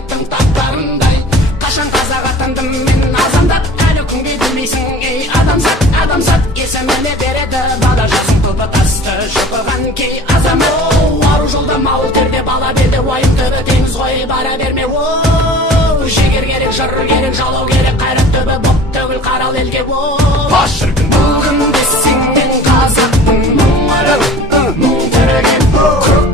кеттім таптарындай. Қашан қазақ атандым мен азамдап, әлі күнге білмейсің ей адамзат. Адамзат есіміне береді бала жасын құлпы тасты шұқыған кей азамат. Ару жолда мауыл терде бала белде, уайым түбі теңіз ғой бара берме. Жегер керек, жыр керек, жалау керек, қайрат түбі боп төгіл қарал елге. Паш шіркін бұл күн десең мен қазақпын, мұң өліп мұң түреген